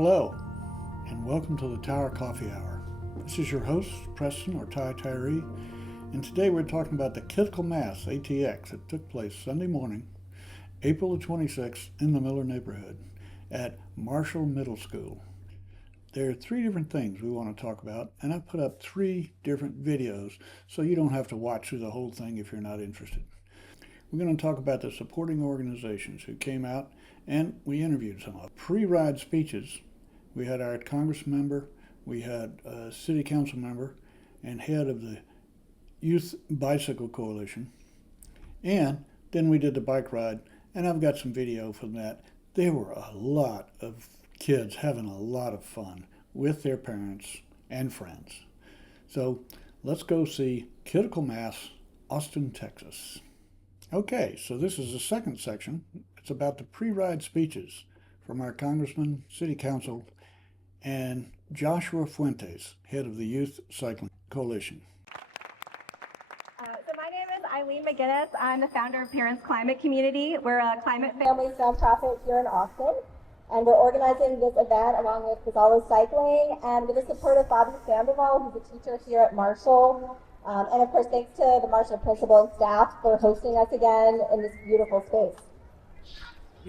Hello, and welcome to the Tower Coffee Hour. This is your host, Preston or Ty Tyree, and today we're talking about the Kidical Mass ATX that took place Sunday morning, April the 26th, in the Miller neighborhood at Marshall Middle School. There are three different things we want to talk about, and I've put up three different videos so you don't have to watch through the whole thing if you're not interested. We're going to talk about the supporting organizations who came out, and we interviewed some of them. Pre-ride speeches, we had our Congressmember, we had a City Council member, and head of the Youth Bicycle Coalition, and then we did the bike ride, and I've got some video from that. There were a lot of kids having a lot of fun with their parents and friends. So let's go see Kidical Mass, Austin, Texas. Okay, so this is the second section. It's about the pre-ride speeches from our Congressman, City Council, and Josha Fuentes, head of the Youth Cycling Coalition. So my name is Eileen McGinnis. I'm the founder of Parents Climate Community. We're a climate families nonprofit here in Austin, and we're organizing this event along with Gonzalo Cycling and with the support of Bobby Sandoval, who's a teacher here at Marshall. And of course, thanks to the Marshall principal and staff for hosting us again in this beautiful space.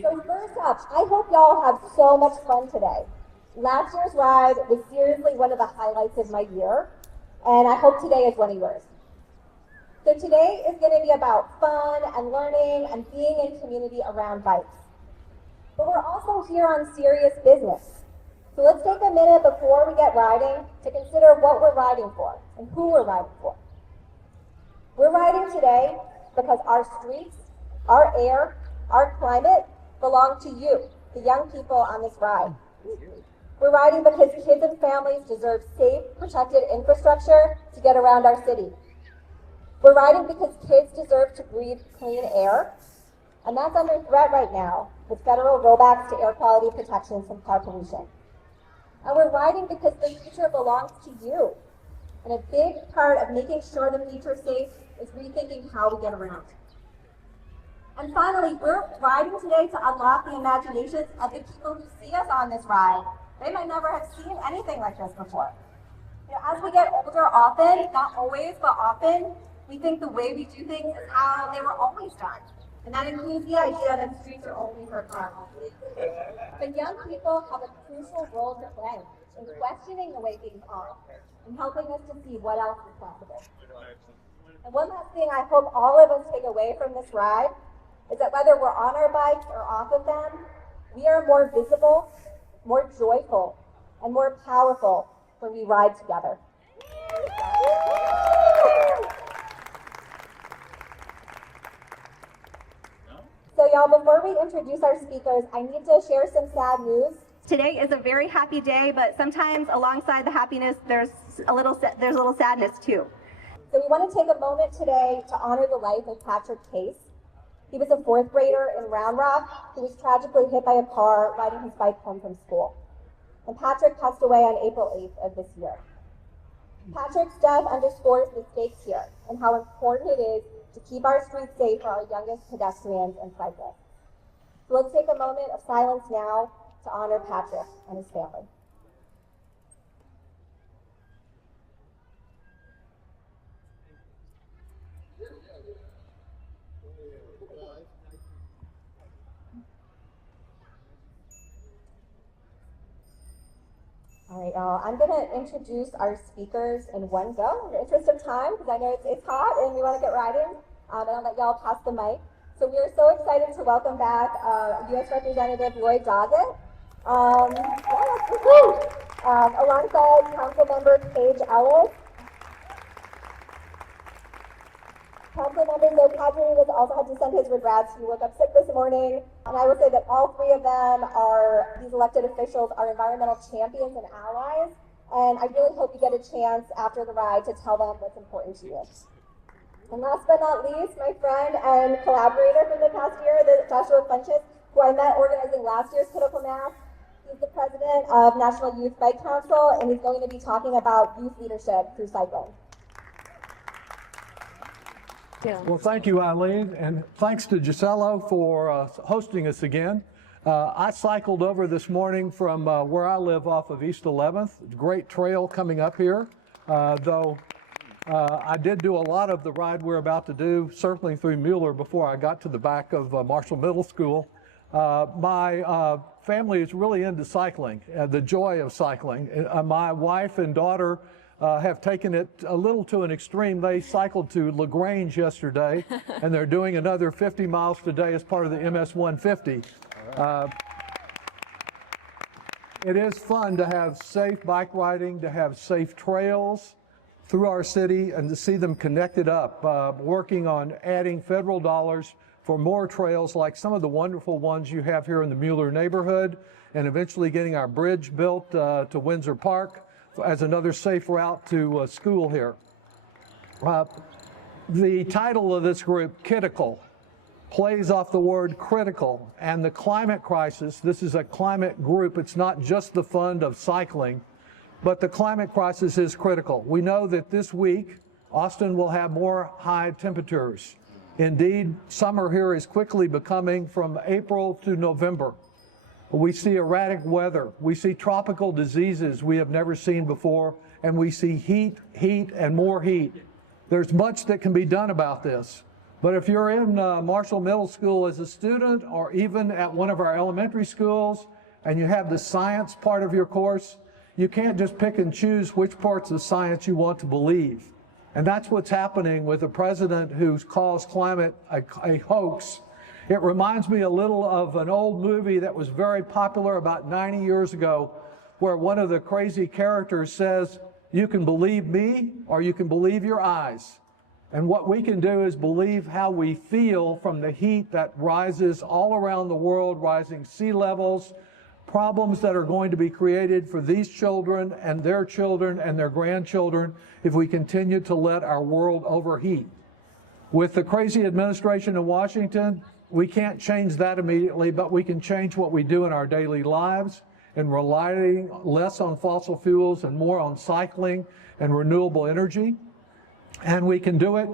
So first up, I hope y'all have so much fun today. Last year's ride was seriously one of the highlights of my year, and I hope today is one of yours. So today is going to be about fun and learning and being in community around bikes. But we're also here on serious business. So let's take a minute before we get riding to consider what we're riding for and who we're riding for. We're riding today because our streets, our air, our climate belong to you, the young people on this ride. We're riding because kids and families deserve safe, protected infrastructure to get around our city. We're riding because kids deserve to breathe clean air, and that's under threat right now with federal rollbacks to air quality protections from car pollution. And we're riding because the future belongs to you. And a big part of making sure the future is safe is rethinking how we get around. And finally, we're riding today to unlock the imaginations of the people who see us on this ride. They might never have seen anything like this before. You know, as we get older often, not always, but often, we think the way we do things is how they were always done. And that includes the idea that streets are only for cars. But young people have a crucial role to play in questioning the way things are and helping us to see what else is possible. And one last thing I hope all of us take away from this ride is that whether we're on our bikes or off of them, we are more visible, more joyful, and more powerful when we ride together. So y'all, before we introduce our speakers, I need to share some sad news. Today is a very happy day, but sometimes alongside the happiness, there's a little sadness too. So we want to take a moment today to honor the life of Patrick Case. He was a fourth grader in Round Rock who was tragically hit by a car riding his bike home from school. And Patrick passed away on April 8th of this year. Patrick's death underscores the stakes here and how important it is to keep our streets safe for our youngest pedestrians and cyclists. So let's take a moment of silence now to honor Patrick and his family. All right, y'all, I'm going to introduce our speakers in one go in the interest of time, because I know it's hot and we want to get riding, and I'll let y'all pass the mic. So we are so excited to welcome back U.S. Representative Lloyd Doggett, alongside Councilmember Paige Eliot. Councilmember Lloyd Doggett also had to send his regrets. He woke up sick this morning, and I will say that all three of them these elected officials are environmental champions and allies, and I really hope you get a chance after the ride to tell them what's important to you. And last but not least, my friend and collaborator from the past year, Josha Fuentes, who I met organizing last year's Kidical Mass. He's the president of National Youth Bike Council, and he's going to be talking about youth leadership through cycling. Well, thank you, Eileen, and thanks to Gisela for hosting us again. I cycled over this morning from where I live off of East 11th. Great trail coming up here, though I did do a lot of the ride we're about to do, circling through Mueller before I got to the back of Marshall Middle School. My family is really into cycling, the joy of cycling. My wife and daughter have taken it a little to an extreme. They cycled to LaGrange yesterday, and they're doing another 50 miles today as part of the MS 150. It is fun to have safe bike riding, to have safe trails through our city, and to see them connected up, working on adding federal dollars for more trails like some of the wonderful ones you have here in the Mueller neighborhood, and eventually getting our bridge built to Windsor Park as another safe route to school here. The title of this group, Kidical, plays off the word critical, and the climate crisis. This is a climate group. It's not just the fund of cycling, but the climate crisis is critical. We know that this week, Austin will have more high temperatures. Indeed, summer here is quickly becoming from April to November. We see erratic weather. We see tropical diseases we have never seen before, and we see heat, and more heat. There's much that can be done about this. But if you're in Marshall Middle School as a student, or even at one of our elementary schools, and you have the science part of your course, you can't just pick and choose which parts of science you want to believe. And that's what's happening with a president who calls climate a hoax. It reminds me a little of an old movie that was very popular about 90 years ago, where one of the crazy characters says, "You can believe me, or you can believe your eyes." And what we can do is believe how we feel from the heat that rises all around the world, rising sea levels, problems that are going to be created for these children and their grandchildren if we continue to let our world overheat. With the crazy administration in Washington, we can't change that immediately, but we can change what we do in our daily lives and relying less on fossil fuels and more on cycling and renewable energy. And we can do it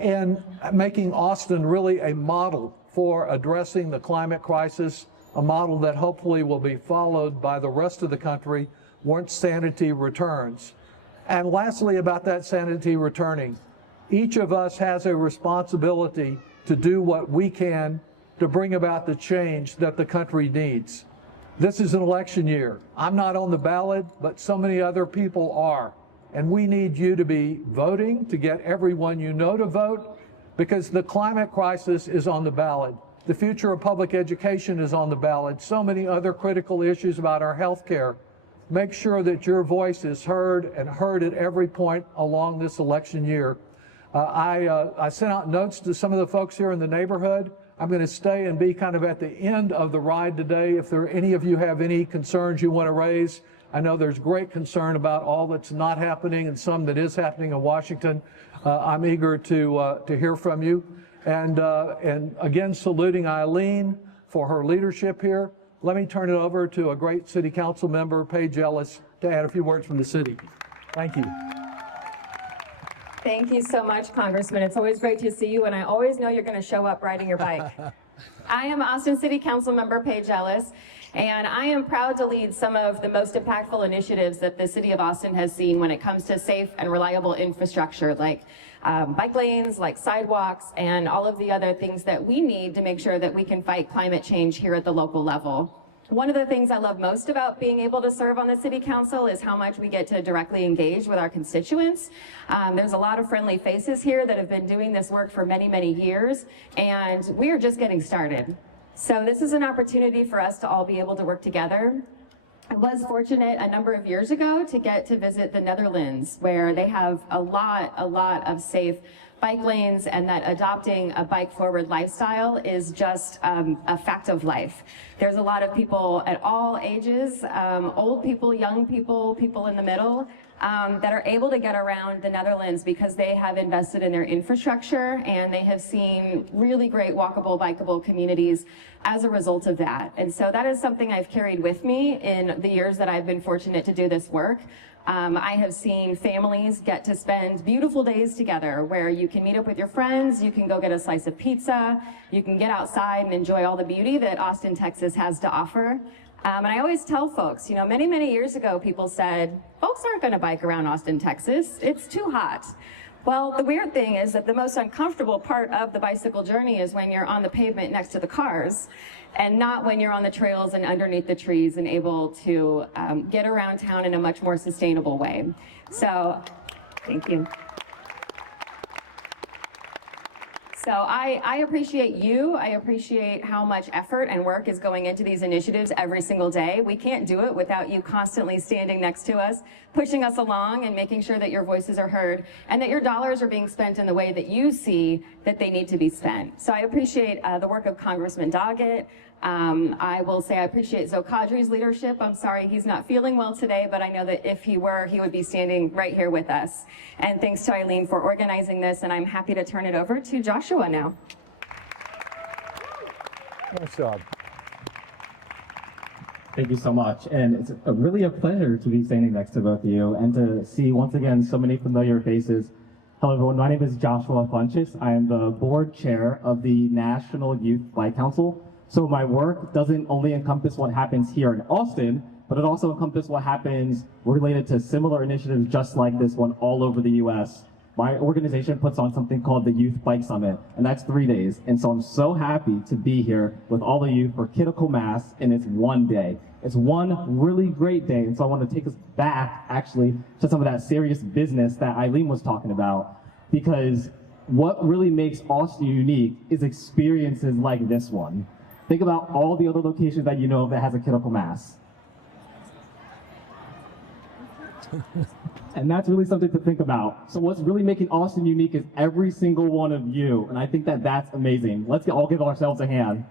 in making Austin really a model for addressing the climate crisis, a model that hopefully will be followed by the rest of the country once sanity returns. And lastly, about that sanity returning, each of us has a responsibility to do what we can to bring about the change that the country needs. This is an election year. I'm not on the ballot, but so many other people are. And we need you to be voting, to get everyone you know to vote, because the climate crisis is on the ballot. The future of public education is on the ballot. So many other critical issues about our health care. Make sure that your voice is heard, and heard at every point along this election year. I sent out notes to some of the folks here in the neighborhood. I'm going to stay and be kind of at the end of the ride today. If any of you have any concerns you want to raise, I know there's great concern about all that's not happening and some that is happening in Washington. I'm eager to hear from you. And again, saluting Eileen for her leadership here. Let me turn it over to a great City Council member, Paige Eliot, to add a few words from the city. Thank you. Thank you so much, Congressman. It's always great to see you, and I always know you're going to show up riding your bike. I am Austin City Council member Paige Eliot, and I am proud to lead some of the most impactful initiatives that the City of Austin has seen when it comes to safe and reliable infrastructure, like bike lanes, like sidewalks, and all of the other things that we need to make sure that we can fight climate change here at the local level. One of the things I love most about being able to serve on the City Council is how much we get to directly engage with our constituents. There's a lot of friendly faces here that have been doing this work for many, many years, and we are just getting started. So this is an opportunity for us to all be able to work together. I was fortunate a number of years ago to get to visit the Netherlands, where they have a lot of safe bike lanes, and that adopting a bike-forward lifestyle is just a fact of life. There's a lot of people at all ages, old people, young people, people in the middle, that are able to get around the Netherlands because they have invested in their infrastructure, and they have seen really great walkable, bikeable communities as a result of that. And so that is something I've carried with me in the years that I've been fortunate to do this work. I have seen families get to spend beautiful days together where you can meet up with your friends, you can go get a slice of pizza, you can get outside and enjoy all the beauty that Austin, Texas has to offer. And I always tell folks, many, many years ago, people said, folks aren't going to bike around Austin, Texas. It's too hot. Well, the weird thing is that the most uncomfortable part of the bicycle journey is when you're on the pavement next to the cars and not when you're on the trails and underneath the trees and able to get around town in a much more sustainable way. So, thank you. So I appreciate you. I appreciate how much effort and work is going into these initiatives every single day. We can't do it without you constantly standing next to us, pushing us along and making sure that your voices are heard and that your dollars are being spent in the way that you see that they need to be spent. So I appreciate the work of Congressman Doggett. I will say I appreciate Zokadri's leadership. I'm sorry he's not feeling well today, but I know that if he were, he would be standing right here with us. And thanks to Eileen for organizing this, and I'm happy to turn it over to Joshua now. Nice job. Thank you so much. And it's really a pleasure to be standing next to both of you and to see once again so many familiar faces. Hello everyone, my name is Josha Fuentes. I am the board chair of the National Youth Bike Council. So my work doesn't only encompass what happens here in Austin, but it also encompasses what happens related to similar initiatives just like this one all over the US. My organization puts on something called the Youth Bike Summit, and that's 3 days. And so I'm so happy to be here with all of you for Kidical Mass, and it's one day. It's one really great day, and so I want to take us back, actually, to some of that serious business that Eileen was talking about, because what really makes Austin unique is experiences like this one. Think about all the other locations that you know of that has a Kidical Mass. And that's really something to think about. So what's really making Austin unique is every single one of you, and I think that that's amazing. Let's all give ourselves a hand.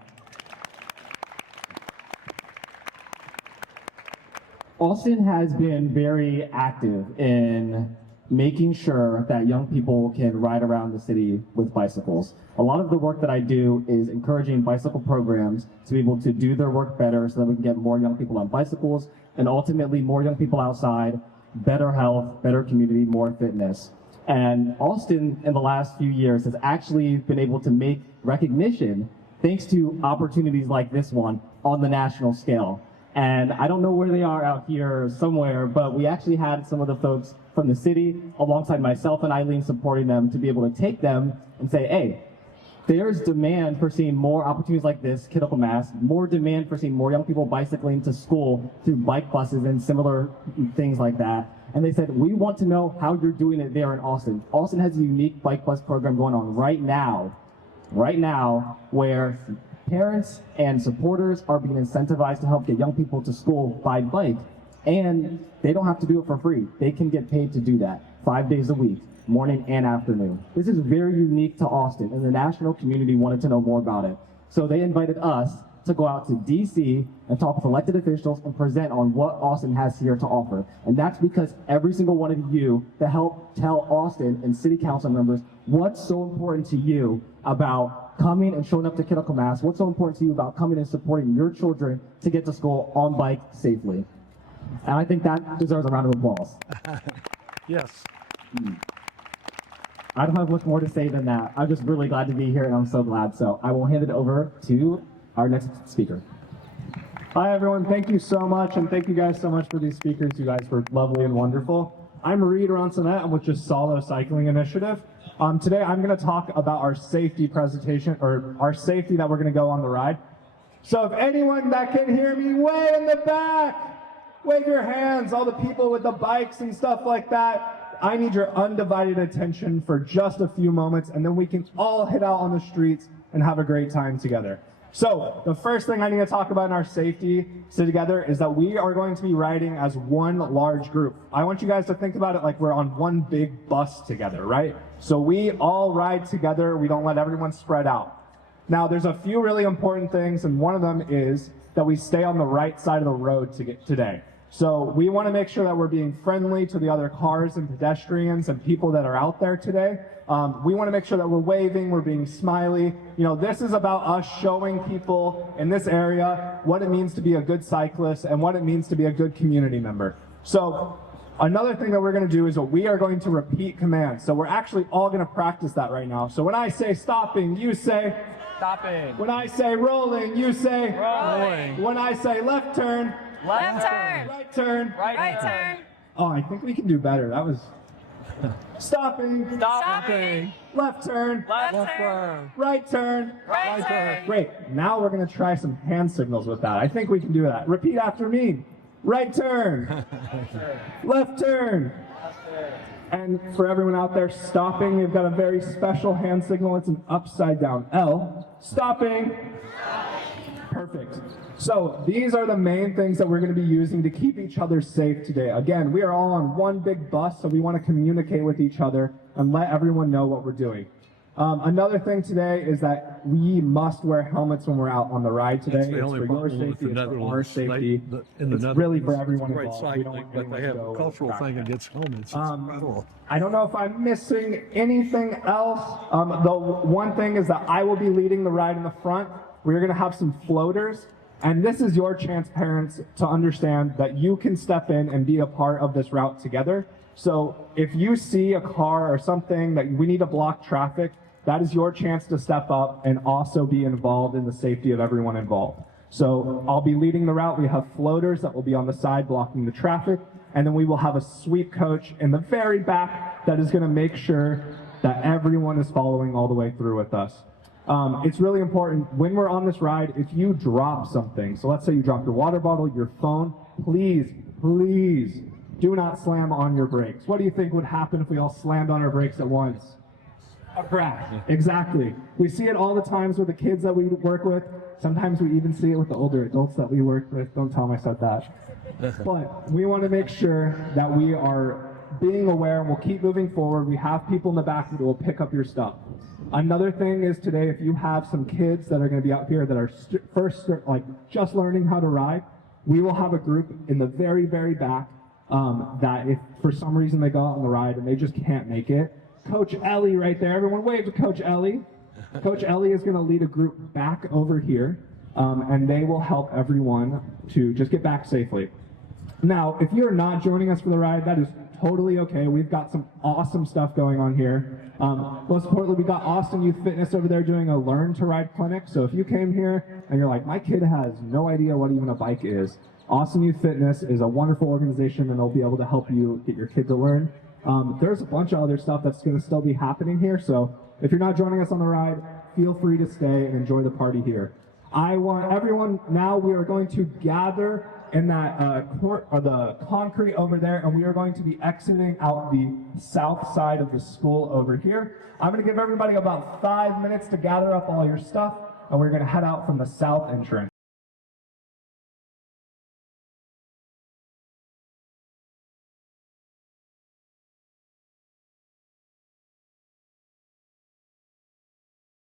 Austin has been very active in making sure that young people can ride around the city with bicycles. A lot of the work that I do is encouraging bicycle programs to be able to do their work better so that we can get more young people on bicycles and ultimately more young people outside, better health, better community, more fitness. And Austin in the last few years has actually been able to make recognition thanks to opportunities like this one on the national scale. And I don't know where they are out here somewhere, but we actually had some of the folks from the city alongside myself and Eileen supporting them to be able to take them and say, hey, there's demand for seeing more opportunities like this, Kidical Mass, more demand for seeing more young people bicycling to school through bike buses and similar things like that. And they said, we want to know how you're doing it there in Austin. Austin has a unique bike bus program going on right now, where parents and supporters are being incentivized to help get young people to school by bike. And they don't have to do it for free. They can get paid to do that 5 days a week, morning and afternoon. This is very unique to Austin, and the national community wanted to know more about it. So they invited us to go out to DC and talk with elected officials and present on what Austin has here to offer. And that's because every single one of you that help tell Austin and city council members what's so important to you about coming and showing up to Kidical Mass, what's so important to you about coming and supporting your children to get to school on bike safely. And I think that deserves a round of applause. Yes. I don't have much more to say than that. I'm just really glad to be here, and I'm so glad. So I will hand it over to our next speaker. Hi, everyone. Thank you so much, and thank you guys so much for these speakers. You guys were lovely and wonderful. I'm Reed Ronsonet. I'm with Just Solo Cycling Initiative. Today, I'm going to talk about our safety presentation, or our safety that we're going to go on the ride. So if anyone that can hear me way in the back, wave your hands, all the people with the bikes and stuff like that. I need your undivided attention for just a few moments, and then we can all head out on the streets and have a great time together. So the first thing I need to talk about in our safety together is that we are going to be riding as one large group. I want you guys to think about it like we're on one big bus together, right? So we all ride together. We don't let everyone spread out. Now, there's a few really important things, and one of them is that we stay on the right side of the road today. So we want to make sure that we're being friendly to the other cars and pedestrians and people that are out there today. We want to make sure that we're waving, we're being smiley. You know, this is about us showing people in this area what it means to be a good cyclist and what it means to be a good community member. So Another thing that we're going to do is that we are going to repeat commands. So we're actually all going to practice that right now. So when I say stopping, you say Stopping. when I say rolling, you say Rolling. when I say left turn, Left turn. right turn. Right turn. Oh, I think we can do better. That was stopping, Stopping. left turn, Left turn. right turn. Right turn. Great. Now we're going to try some hand signals with that. I think we can do that. Repeat after me. Right turn. Left turn. And for everyone out there stopping, we've got a very special hand signal. It's an upside down L. Stopping. Perfect. So these are the main things that we're going to be using to keep each other safe today. Again, we are all on one big bus, so we want to communicate with each other and let everyone know what we're doing. Another thing today is that we must wear helmets when we're out on the ride today. That's the It's only for your problem with safety, the it's for our Netherlands. safety. In the It's really for Netherlands, everyone great involved. We don't cycling, want but they anyone have to a go cultural crash thing that. against helmets. It's incredible. I don't know if I'm missing anything else. The one thing is that I will be leading the ride in the front. We're going to have some floaters. And this is your chance, parents, to understand that you can step in and be a part of this route together. So if you see a car or something that we need to block traffic, that is your chance to step up and also be involved in the safety of everyone involved. So I'll be leading the route. We have floaters that will be on the side blocking the traffic. And then we will have a sweep coach in the very back that is going to make sure that everyone is following all the way through with us. It's really important when we're on this ride, if you drop something, so let's say you drop your water bottle, your phone, please do not slam on your brakes. What do you think would happen if we all slammed on our brakes at once? A crash. Exactly. We see it all the times with the kids that we work with. Sometimes we even see it with the older adults that we work with. Don't tell them I said that. But we want to make sure that we are being aware and we'll keep moving forward. We have people in the back that will pick up your stuff. Another thing is today, if you have some kids that are going to be out here that are just learning how to ride, we will have a group in the very, very back that if for some reason they go out on the ride and they just can't make it, Coach Ellie right there, everyone wave to Coach Ellie. Coach Ellie is going to lead a group back over here, and they will help everyone to just get back safely. Now, if you're not joining us for the ride, that is totally okay. We've got some awesome stuff going on here. Most importantly, we got Austin Youth Fitness over there doing a Learn to Ride clinic. So if you came here and you're like, my kid has no idea what even a bike is, Austin Youth Fitness is a wonderful organization and they'll be able to help you get your kid to learn. There's a bunch of other stuff that's going to still be happening here. So if you're not joining us on the ride, feel free to stay and enjoy the party here. I want everyone, now we are going to gather in that court or the concrete over there, and we are going to be exiting out the south side of the school over here. I'm going to give everybody about 5 minutes to gather up all your stuff, and we're going to head out from the south entrance.